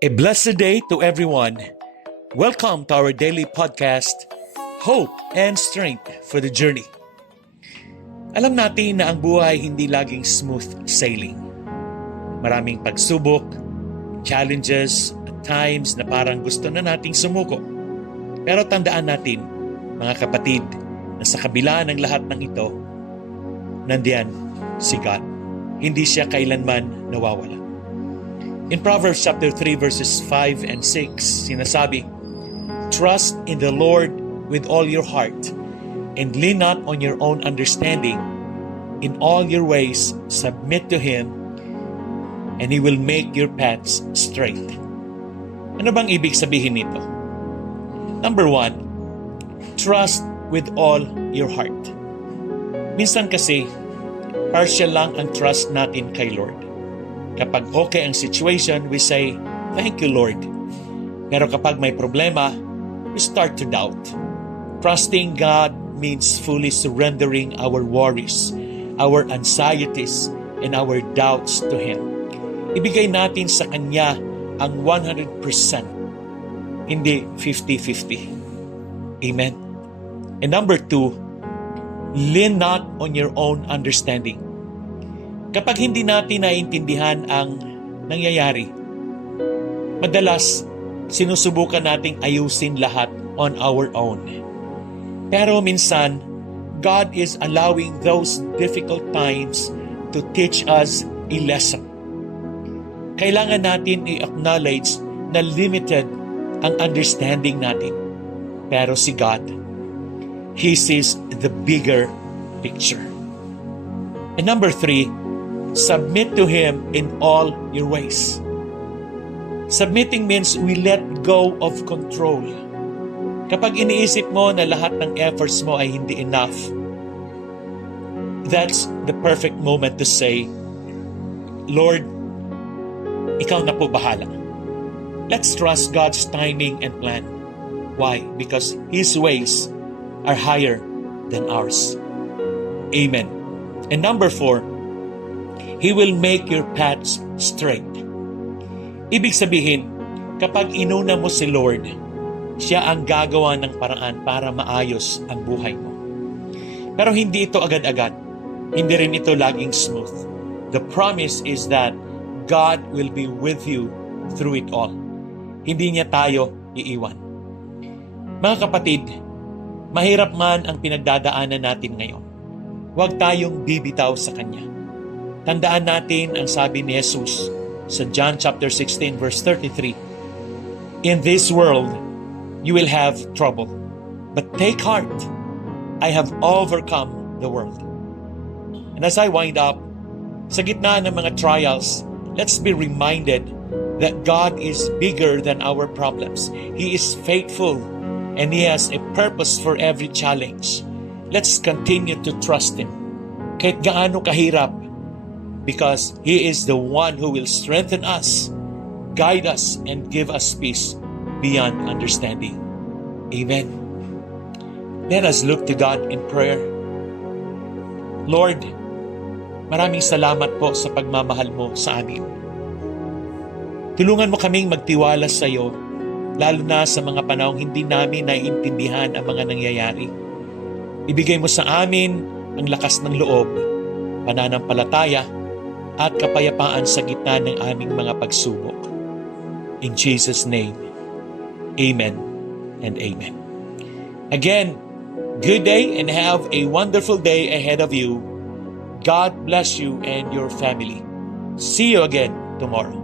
A blessed day to everyone. Welcome to our daily podcast, Hope and Strength for the Journey. Alam natin na ang buhay hindi laging smooth sailing. Maraming pagsubok, challenges, at times na parang gusto na nating sumuko. Pero tandaan natin, mga kapatid, na sa kabila ng lahat ng ito, nandiyan si God. Hindi siya kailanman nawawala. In Proverbs chapter 3 verses 5 and 6, sinasabi, "Trust in the Lord with all your heart, and lean not on your own understanding. In all your ways, submit to Him, and He will make your paths straight." Ano bang ibig sabihin nito? Number 1, trust with all your heart. Minsan kasi, partial lang ang trust natin kay Lord. Kapag okay ang situation, we say, "Thank you, Lord." Pero kapag may problema, we start to doubt. Trusting God means fully surrendering our worries, our anxieties, and our doubts to Him. Ibigay natin sa Kanya ang 100%, hindi 50-50. Amen. And number 2, lean not on your own understanding. Kapag hindi natin naiintindihan ang nangyayari, madalas sinusubukan nating ayusin lahat on our own. Pero minsan, God is allowing those difficult times to teach us a lesson. Kailangan natin i-acknowledge na limited ang understanding natin. Pero si God, He sees the bigger picture. And number 3, submit to Him in all your ways. Submitting means we let go of control. Kapag iniisip mo na lahat ng efforts mo ay hindi enough, that's the perfect moment to say, "Lord, Ikaw na po bahala." Let's trust God's timing and plan. Why? Because His ways are higher than ours. Amen. And number 4, He will make your paths straight. Ibig sabihin, kapag inuna mo si Lord, siya ang gagawa ng paraan para maayos ang buhay mo. Pero hindi ito agad-agad. Hindi rin ito laging smooth. The promise is that God will be with you through it all. Hindi niya tayo iiwan. Mga kapatid, mahirap man ang pinagdadaanan natin ngayon. Huwag tayong bibitaw sa Kanya. Tandaan natin ang sabi ni Jesus sa John chapter 16 verse 33. "In this world, you will have trouble. But take heart, I have overcome the world." And as I wind up, sa gitna ng mga trials, let's be reminded that God is bigger than our problems. He is faithful and He has a purpose for every challenge. Let's continue to trust Him. Kahit gaano kahirap, because He is the one who will strengthen us, guide us, and give us peace beyond understanding. Amen. Let us look to God in prayer. Lord, maraming salamat po sa pagmamahal mo sa amin. Tulungan mo kaming magtiwala sa iyo, lalo na sa mga panahong hindi namin naiintindihan ang mga nangyayari. Ibigay mo sa amin ang lakas ng loob, pananampalataya, at kapayapaan sa gitna ng aming mga pagsubok. In Jesus' name, Amen and Amen. Again, good day and have a wonderful day ahead of you. God bless you and your family. See you again tomorrow.